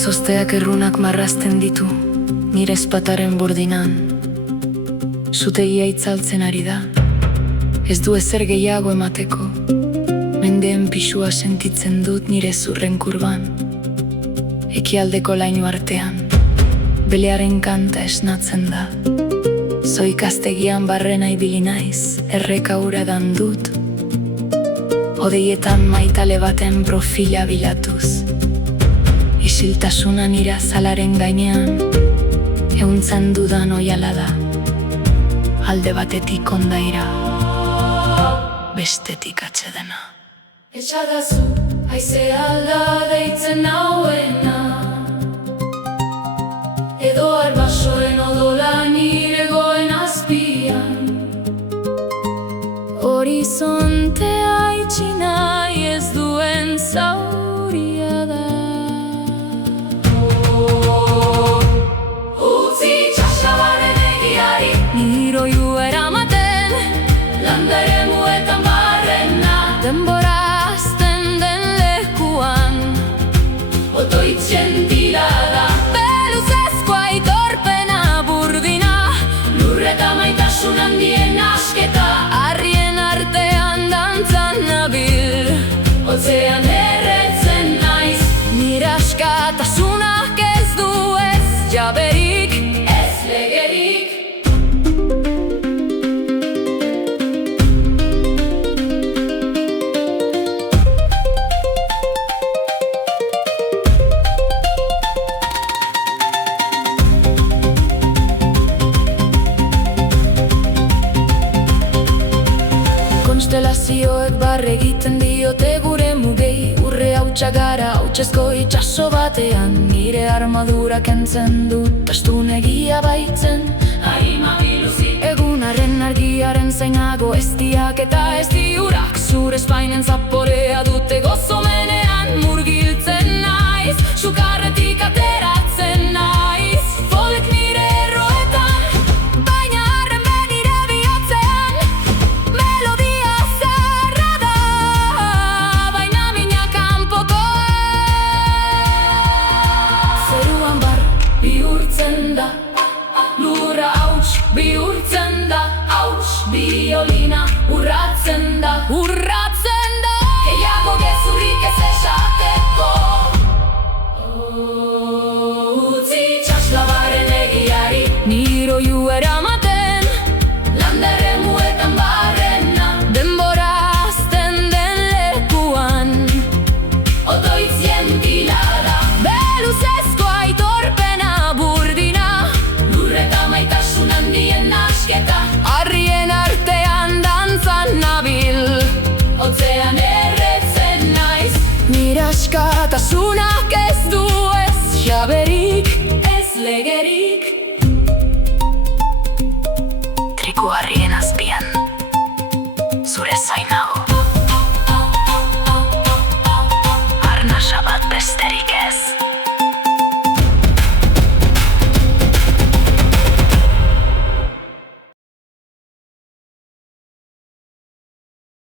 Izozteak errunak marrazten ditu, nire ezpataren bordinan. Zutegia itzaltzen ari da, ez du ezer gehiago emateko. Mendeen pisua sentitzen dut nire zurren kurban. Ekialdeko laino artean, belearen kanta esnatzen da. Zoikaztegian barrena ibili naiz, erreka ura dan dut. Odeietan maitale baten profila bilatuz. Isiltasuna nire azalaren gainean, ehuntzen dudan oiala da. Alde batetik ondaira, bestetik atsedena. Etxadazu, haize alda deitzen nauena, edo arbasoen odola nire goen azpian. Horizontea itxina ez duen zauria da. Utzi txaxabaren egiari, niro ju eramaten, landare muetan barrena. Denbora azten den lekuan, otoitzen tirada. Beluzezko aitorpena burdina, lurreta maitasun handien asketa. Arrien artean dantzan nabil, otzean erretzen naiz. Nire askatasunak ez du ez jaberik, ez legerik. Konstelazioek barre egiten diote gure mugei. Urre hautsa gara, hautsezko itxaso batean. Nire armadura kentzen dut, astun egia baitzen. Haima biluzi egunaren argiaren zainago, eztiak eta eztiurak. Zure espainen zaporea dute gozomenean. Murgiltzen naiz, sukarretik ateratzen naiz. Folek nire erroetan, baina arren benire bihotzean. Melodia zerra da, baina mina kanpokoa. Zeruan bar bihurtzen da, lurra hauts bihurtzen da. Hauts biolina urratzen da, urratzen da. Gehiago gezurrik ez esateko. Utzi txaslabaren egiari, niro ju eramaten, landare muetan barrena. Denbora azten den lekuan, otoitzien tilada. Beluzezko aitorpena burdina, lurreta maitasun handien asketa. Arrien artean dantzan nabil, otzean erretzen naiz. Nire askatasunak ez du ez jaberik, ez legerik. Triku harrien azpian.